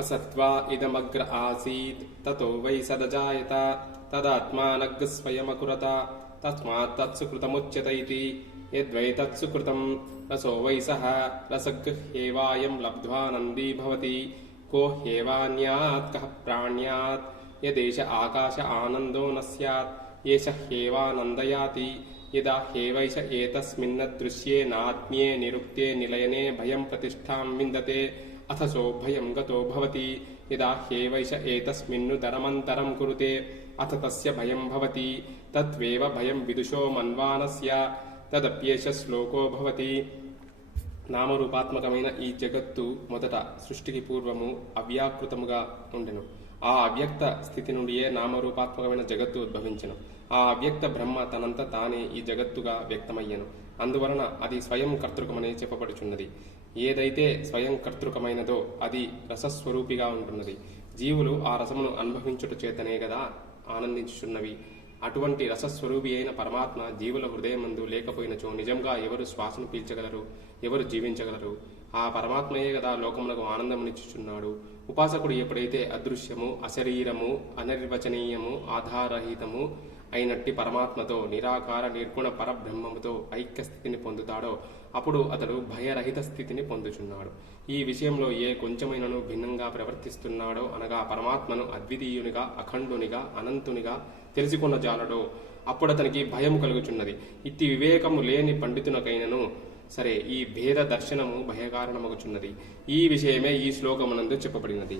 असत्वा इदमग्र आसीत् ततो वै सदजायत तदात्मानग् स्वयमकुरत तस्मात् तत्सुकृतमुच्यत इति यद्वै तत्सुकृतं रसो वै सः रसगृह्येवायं लब्ध्वा नन्दी भवति को ह्येवान्यात् कः प्राण्यात् यदेष आकाश आनन्दो न स्यात् एष ह्येवानन्दयाति यदा ह्येवैष एतस्मिन्नदृश्ये नात्म्ये निरुक्ते निलयने भयं प्रतिष्ठां विन्दते अथ सो भयं गतो भवति यदा ह्येवैष एतस्मिन्नुदरमन्तरं कुरुते अथ तस्य भयं भवति तद्वेव भयं विदुषो मन्वानस्य తదప్యేష శ్లోకో భవతి. నామరూపాత్మకమైన ఈ జగత్తు మొదట సృష్టికి పూర్వము అవ్యాకృతముగా ఉండెను. ఆ అవ్యక్త స్థితి నుండియే నామరూపాత్మకమైన జగత్తు ఉద్భవించెను. ఆ అవ్యక్త బ్రహ్మ తనంత తానే ఈ జగత్తుగా వ్యక్తమయ్యను. అందువలన అది స్వయం కర్తృకమని చెప్పబడుచున్నది. ఏదైతే స్వయం కర్తృకమైనదో అది రసస్వరూపిగా ఉంటున్నది. జీవులు ఆ రసమును అనుభవించుట చేతనే గదా ఆనందించుచున్నవి. అటువంటి రసస్వరూపి అయిన పరమాత్మ జీవుల హృదయమందు లేకపోయినచో నిజంగా ఎవరు శ్వాసను పీల్చగలరు, ఎవరు జీవించగలరు? ఆ పరమాత్మయే కదా లోకమునకు ఆనందమునిచ్చుచున్నాడు. ఉపాసకుడు ఎప్పుడైతే అదృశ్యము, అశరీరము, అనిర్వచనీయము, ఆధారరహితము అయినట్టి పరమాత్మతో నిరాకార నిర్గుణ పరబ్రహ్మముతో ఐక్య స్థితిని పొందుతాడో అప్పుడు అతడు భయరహిత స్థితిని పొందుచున్నాడు. ఈ విషయంలో ఏ కొంచెమైనను భిన్నంగా ప్రవర్తిస్తున్నాడో అనగా పరమాత్మను అద్వితీయునిగా, అఖండునిగా, అనంతునిగా తెలుసుకున్న జాలడో అప్పుడతనికి భయం కలుగుచున్నది. ఇట్టి వివేకము లేని పండితునకైనను సరే ఈ భేద దర్శనము భయకారణమగుచున్నది. ఈ విషయమే ఈ శ్లోకమునందు చెప్పబడినది.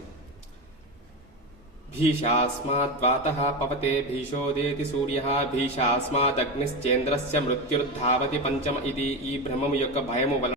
భీషాస్మాద్వాతః పవతే భీషోదేతి సూర్యః భీషాస్మాదగ్నిశ్చేంద్రస్య మృత్యుర్ధావతి పంచమ ఇది. ఈ బ్రహ్మము యొక్క భయము వలన